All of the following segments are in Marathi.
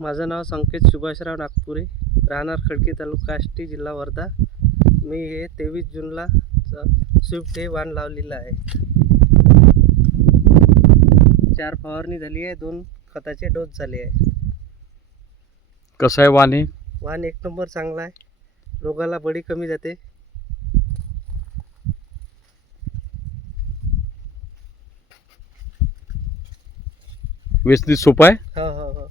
माझं नाव संकेत सुभाषराव नागपुरे, राहणार खडकी, तालुका आष्टी, जिल्हा वर्धा. मी हे 23 जूनला स्विफ्ट हे वाण लावलेलं आहे. 4 फवारणी झाली आहे, 2 खताचे डोस झाले आहे. कसं आहे वाण हे? वाण एक नंबर चांगला आहे. रोगाला बळी कमी जाते. वेचणी सोपं आहे? हो हो हो,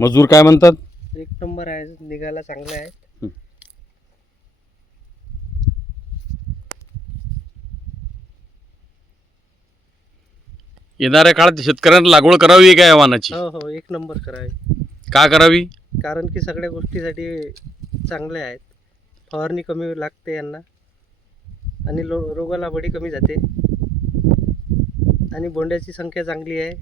मजूर काय म्हणतात? एक नंबर आहे. निघायला चांगले आहे. येणाऱ्या काळात शेतकऱ्यांना लागवड करावी काय या वाणाची? हो हो, एक नंबर करावी. का करावी? कारण की सगळ्या गोष्टीसाठी चांगले आहेत. फवारणी कमी लागते यांना आणि रोगाला बळी कमी जाते आणि बोंड्याची संख्या चांगली आहे.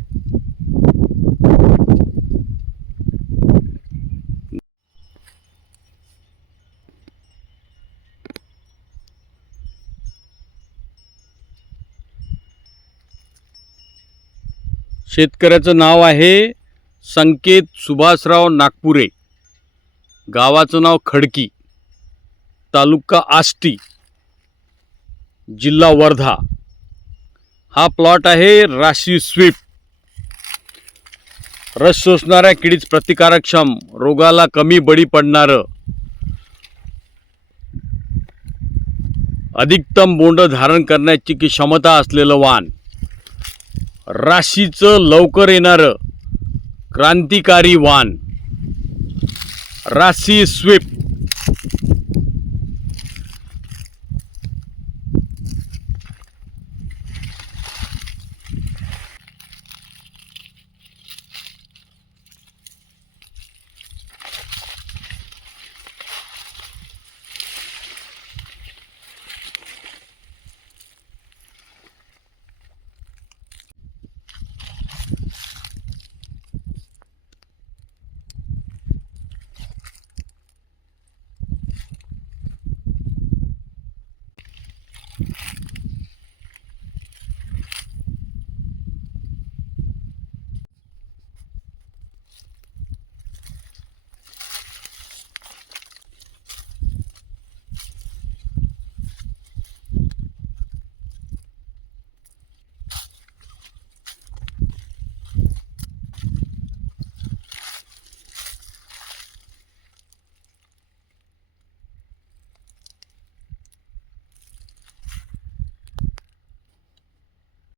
शेतकऱ्याचं नाव आहे संकेत सुभाषराव नागपुरे, गावाचं नाव खडकी, तालुका आष्टी, जिल्हा वर्धा. हा प्लॉट आहे राशी स्विफ्ट. रस शोषणाऱ्या किडीच प्रतिकारक्षम, रोगाला कमी बळी पडणारं, अधिकतम बोंड धारण करण्याची क्षमता असलेलं वाण, राशीचं लवकर येणारं क्रांतिकारी वाण राशी स्विफ्ट.